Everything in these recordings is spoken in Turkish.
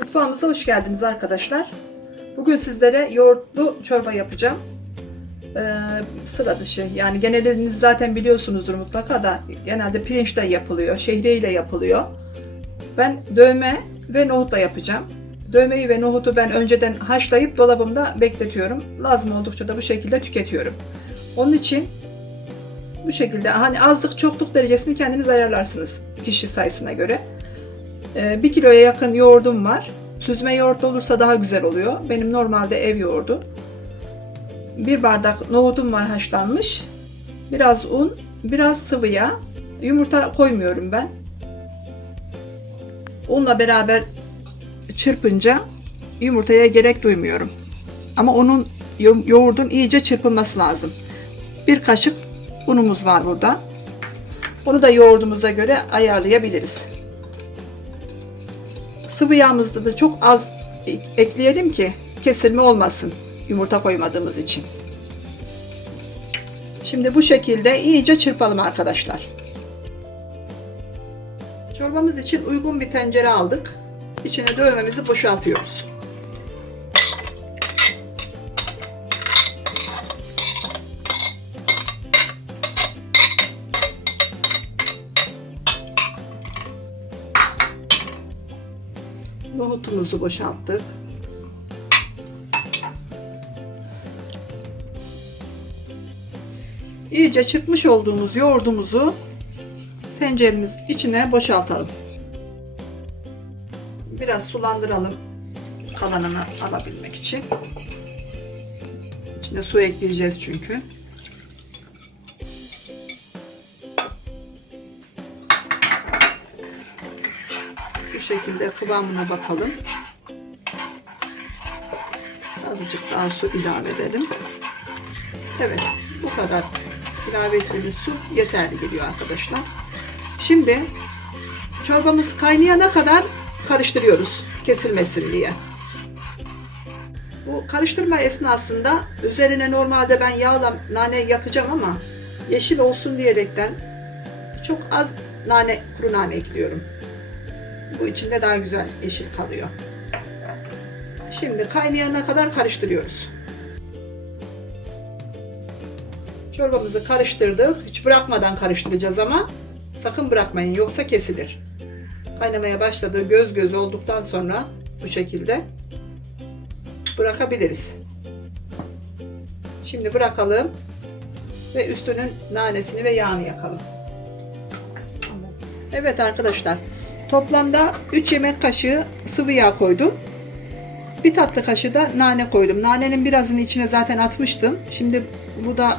Mutfağımıza hoş geldiniz arkadaşlar. Bugün sizlere yoğurtlu çorba yapacağım. Ee, sıra dışı yani geneliniz zaten biliyorsunuzdur mutlaka da genelde pirinçle yapılıyor, şehriyle yapılıyor. Ben dövme ve nohutla yapacağım. Dövmeyi ve nohutu ben önceden haşlayıp dolabımda bekletiyorum. Lazım oldukça da bu şekilde tüketiyorum. Onun için bu şekilde hani azlık çokluk derecesini kendiniz ayarlarsınız kişi sayısına göre. Ee, 1 kiloya yakın yoğurdum var. Süzme yoğurt olursa daha güzel oluyor. Benim normalde ev yoğurdu. Bir bardak nohudum var haşlanmış. Biraz un, biraz sıvı yağ. Yumurta koymuyorum ben. Unla beraber çırpınca yumurtaya gerek duymuyorum. Ama onun yo- yoğurdun iyice çırpılması lazım. Bir kaşık unumuz var burada. Bunu da yoğurdumuza göre ayarlayabiliriz. Sıvı yağımızda da çok az ekleyelim ki kesilme olmasın yumurta koymadığımız için. Şimdi bu şekilde iyice çırpalım arkadaşlar. Çorbamız için uygun bir tencere aldık. İçine dövmemizi boşaltıyoruz. Nohutumuzu boşalttık. İyice çıkmış olduğumuz yoğurdumuzu tenceremiz içine boşaltalım. Biraz sulandıralım kalanını alabilmek için. İçine su ekleyeceğiz çünkü. Bu şekilde kıvamına bakalım. Azıcık daha su ilave edelim. Evet, bu kadar ilave ettiğimiz su yeterli geliyor arkadaşlar. Şimdi çorbamız kaynayana kadar karıştırıyoruz kesilmesin diye. Bu karıştırma esnasında üzerine normalde ben yağla nane yakacağım ama yeşil olsun diyerekten çok az nane, kuru nane ekliyorum. Bu içinde daha güzel yeşil kalıyor. Şimdi kaynayana kadar karıştırıyoruz. Çorbamızı karıştırdık. Hiç bırakmadan karıştıracağız ama sakın bırakmayın yoksa kesilir. Kaynamaya başladı. Göz göz olduktan sonra bu şekilde bırakabiliriz. Şimdi bırakalım ve üstünün nanesini ve yağını yakalım. Evet arkadaşlar toplamda 3 yemek kaşığı sıvı yağ koydum. Bir tatlı kaşığı da nane koydum. Nanenin birazını içine zaten atmıştım. Şimdi bu da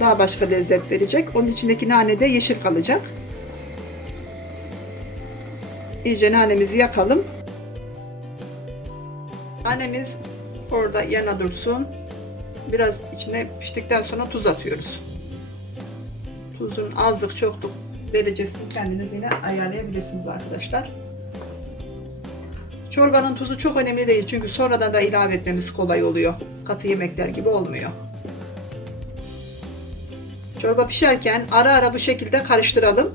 daha başka lezzet verecek. Onun içindeki nane de yeşil kalacak. İyice nanemizi yakalım. Nanemiz orada yana dursun. Biraz içine piştikten sonra tuz atıyoruz. Tuzun azlık çokluk derecesini kendiniz yine ayarlayabilirsiniz arkadaşlar. Çorbanın tuzu çok önemli değil çünkü sonradan da ilave etmemiz kolay oluyor. Katı yemekler gibi olmuyor. Çorba pişerken ara ara bu şekilde karıştıralım.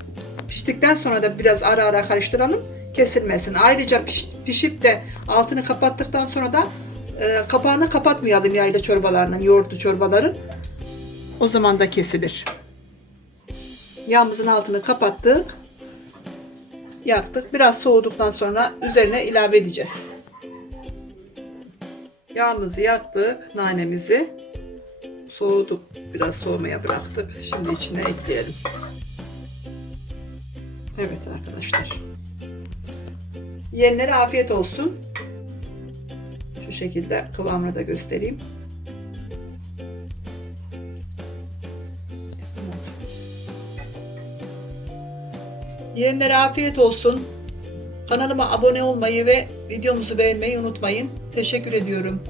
Piştikten sonra da biraz ara ara karıştıralım kesilmesin. Ayrıca piş, pişip de altını kapattıktan sonra da e, kapağını kapatmayalım yayla çorbalarının, yoğurtlu çorbaların. O zaman da kesilir. Yağımızın altını kapattık. Yaktık. Biraz soğuduktan sonra üzerine ilave edeceğiz. Yağımızı yaktık, nanemizi soğuduk. Biraz soğumaya bıraktık. Şimdi içine ekleyelim. Evet arkadaşlar. Yiyenlere afiyet olsun. Şu şekilde kıvamını da göstereyim. Yiyenlere afiyet olsun. Kanalıma abone olmayı ve videomuzu beğenmeyi unutmayın. Teşekkür ediyorum.